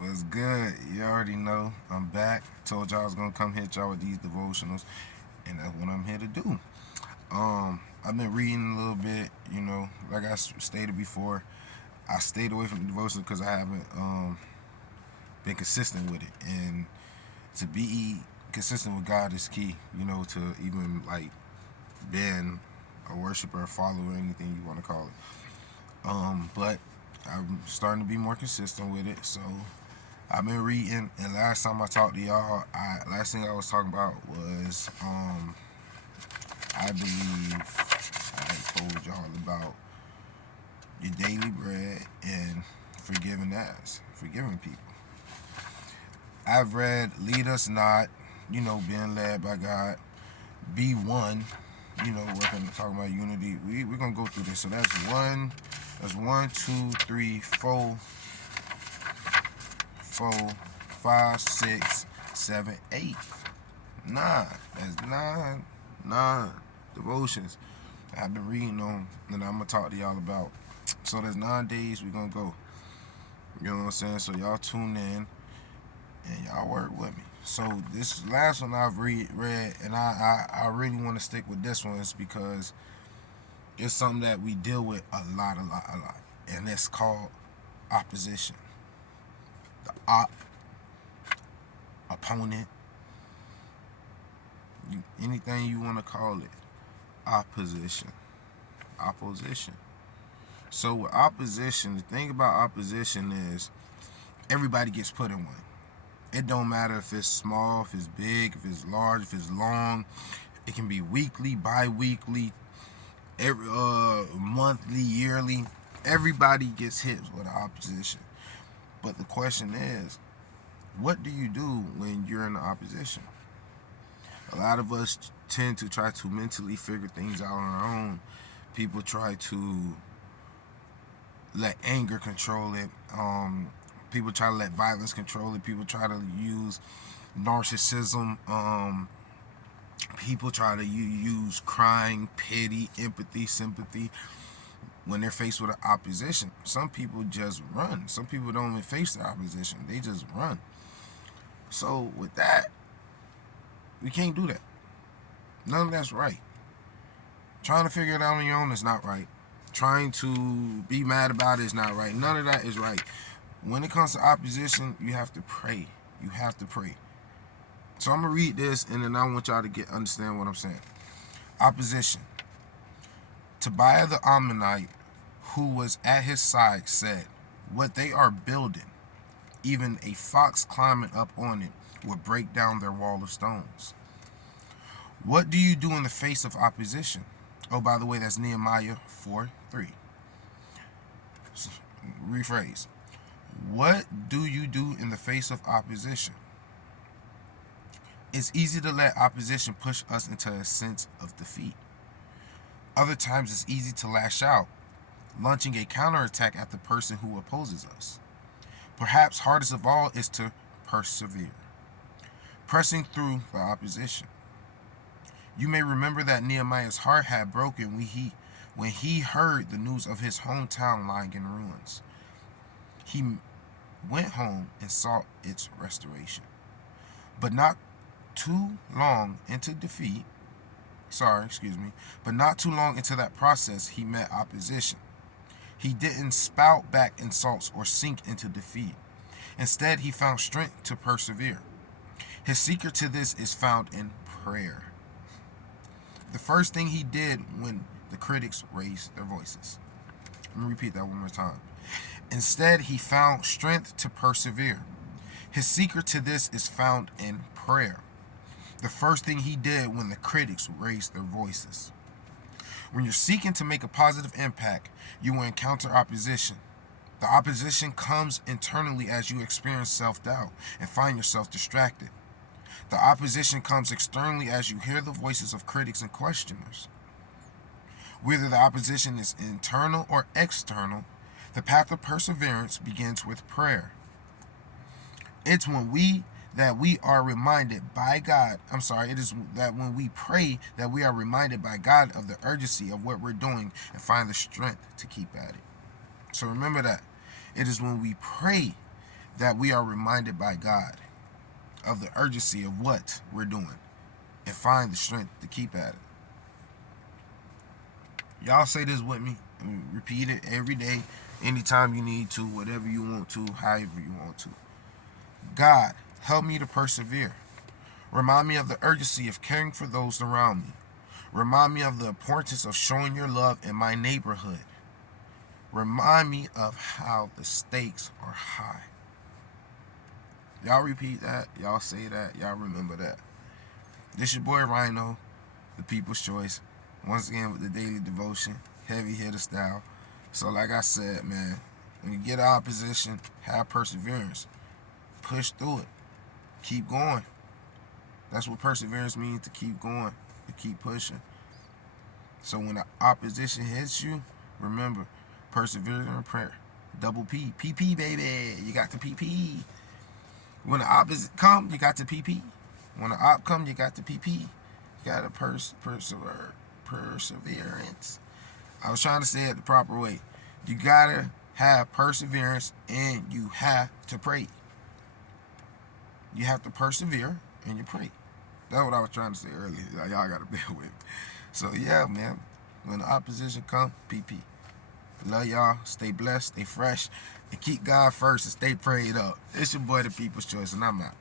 What's good? You already know I'm back. Told y'all I was gonna come hit y'all with these devotionals, and that's what I'm here to do. I've been reading a little bit. Like I stated before, I stayed away from the devotion because I haven't been consistent with it, and to be consistent with God is key. To even like being a worshiper, a follower, anything you want to call it. But I'm starting to be more consistent with it, so I've been reading, and last time I talked to y'all, last thing I was talking about was I believe I told y'all about your daily bread and forgiving people. I've read Lead Us Not, being led by God, Be One, working talking about unity. We're gonna go through this. So that's one, two, three, four, five, six, seven, eight, nine. That's nine devotions I've been reading on, and I'm gonna talk to y'all about. So there's 9 days we're gonna go. You know what I'm saying? So y'all tune in and y'all work with me. So this last one I've read, and I really want to stick with this one is because it's something that we deal with a lot, and it's called opposition. The opponent, anything you want to call it, opposition. So with opposition, the thing about opposition is everybody gets put in one. It don't matter if it's small, if it's big, if it's large, if it's long. It can be weekly, bi-weekly, every monthly, yearly. Everybody gets hit with opposition. But the question is, what do you do when you're in the opposition? A lot of us tend to try to mentally figure things out on our own. People try to let anger control it. People try to let violence control it. People try to use narcissism. People try to use crying, pity, empathy, sympathy when they're faced with an opposition. Some people just run. Some people don't even face the opposition. They just run. So with that, we can't do that. None of that's right. Trying to figure it out on your own is not right. Trying to be mad about it is not right. None of that is right. When it comes to opposition, you have to pray. You have to pray. So I'm gonna read this, and then I want y'all to understand what I'm saying. Opposition. Tobiah the Ammonite, who was at his side, said, "What they are building, even a fox climbing up on it, would break down their wall of stones." What do you do in the face of opposition? Oh, by the way, that's Nehemiah 4:3. So, rephrase. What do you do in the face of opposition? It's easy to let opposition push us into a sense of defeat. Other times it's easy to lash out, launching a counterattack at the person who opposes us. Perhaps hardest of all is to persevere, pressing through the opposition. You may remember that Nehemiah's heart had broken when he heard the news of his hometown lying in ruins. He went home and sought its restoration. But not too long into but not too long into that process, he met opposition. He didn't spout back insults or sink into defeat. Instead, he found strength to persevere. His secret to this is found in prayer. The first thing he did when the critics raised their voices. Let me repeat that one more time. Instead, he found strength to persevere. His secret to this is found in prayer. The first thing he did when the critics raised their voices. When you're seeking to make a positive impact, you will encounter opposition. The opposition comes internally as you experience self-doubt and find yourself distracted. The opposition comes externally as you hear the voices of critics and questioners. Whether the opposition is internal or external, the path of perseverance begins with prayer. It's when we are reminded by God. It is that when we pray that we are reminded by God of the urgency of what we're doing and find the strength to keep at it. So remember that. It is when we pray that we are reminded by God of the urgency of what we're doing and find the strength to keep at it. Y'all say this with me and repeat it every day, anytime you need to, whatever you want to, however you want to. God, help me to persevere. Remind me of the urgency of caring for those around me. Remind me of the importance of showing your love in my neighborhood. Remind me of how the stakes are high. Y'all repeat that. Y'all say that. Y'all remember that. This your boy Rhino, the People's Choice. Once again with the daily devotion, heavy hitter style. So like I said, man, when you get opposition, have perseverance. Push through it. Keep going. That's what perseverance means, to keep going, to keep pushing. So when the opposition hits you, remember, persevere in prayer. Double P. PP, baby. You got the PP. When the opposite come, you got the PP. When the op come, you got the PP. You got to persevere. Perseverance. I was trying to say it the proper way. You got to have perseverance and you have to pray. You have to persevere and you pray. That's what I was trying to say earlier. Y'all got to bear with me. So, yeah, man. When the opposition come, PP. Love y'all. Stay blessed. Stay fresh. And keep God first and stay prayed up. It's your boy, the People's Choice, and I'm out.